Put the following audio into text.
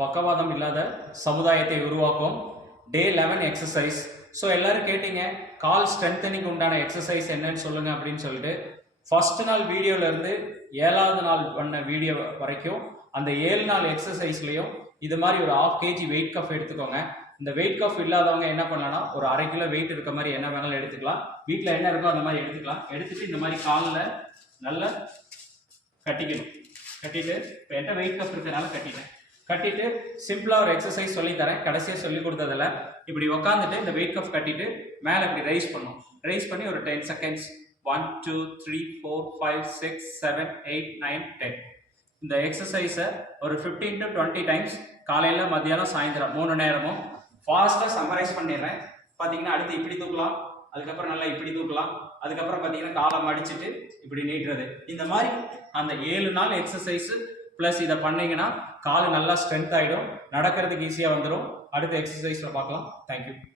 பக்கவாதம் இல்லாத சமுதாயத்தை உருவாக்கும். டே லெவன் எக்ஸசைஸ் ஸோ எல்லாரும் கேட்டீங்க கால் ஸ்ட்ரென்தனிங் உண்டான எக்ஸசைஸ் என்னன்னு சொல்லுங்க அப்படின்னு சொல்லிட்டு. ஃபர்ஸ்ட் நாள் வீடியோல இருந்து ஏழாவது நாள் பண்ண வீடியோ வரைக்கும் அந்த ஏழு நாள் எக்ஸசைஸ்லயும் இது மாதிரி ஒரு ஆஃப் கேஜி வெயிட் கஃப் எடுத்துக்கோங்க. இந்த வெயிட் கஃப் இல்லாதவங்க என்ன பண்ணலாம்னா ஒரு அரை கிலோ வெயிட் இருக்க மாதிரி என்ன வேணாலும் எடுத்துக்கலாம். வீட்டில் என்ன இருக்கோ அந்த மாதிரி எடுத்துக்கலாம். எடுத்துட்டு இந்த மாதிரி காலில் நல்லா கட்டிக்கணும். கட்டிட்டு இப்போ என்கிட்ட வெயிட் கஃப் இருக்கிறனால கட்டிட்டேன். கட்டிட்டு சிம்பிளாக ஒரு எக்ஸசைஸ் சொல்லி தரேன். கடைசியாக சொல்லி கொடுத்ததுல இப்படி உட்காந்துட்டு இந்த வெயிட் கஃப் கட்டிட்டு மேலே இப்படி ரைஸ் பண்ணும். ரைஸ் பண்ணி ஒரு ten seconds one two three four five six seven eight nine ten இந்த எக்ஸசைஸை ஒரு ஃபிஃப்டீன் டு டுவெண்ட்டி டைம்ஸ் காலையில் மத்தியானம் சாயந்தரம் மூணு நேரமும் ஃபாஸ்ட்டாக சம்மரைஸ் பண்ணிடுறேன். பார்த்தீங்கன்னா அடுத்து இப்படி தூக்கலாம் அதுக்கப்புறம் நல்லா இப்படி தூக்கலாம் அதுக்கப்புறம் பார்த்தீங்கன்னா காலை மடிச்சிட்டு இப்படி நீட்டுறது. இந்த மாதிரி அந்த ஏழு நாள் எக்ஸசைஸு ப்ளஸ் இதை பண்ணிங்கன்னா கால் நல்லா ஸ்ட்ரென்த் ஆகிடும் நடக்கிறதுக்கு ஈஸியாக வந்துடும் அடுத்த எக்ஸசைஸில் பார்க்கலாம். தேங்க்யூ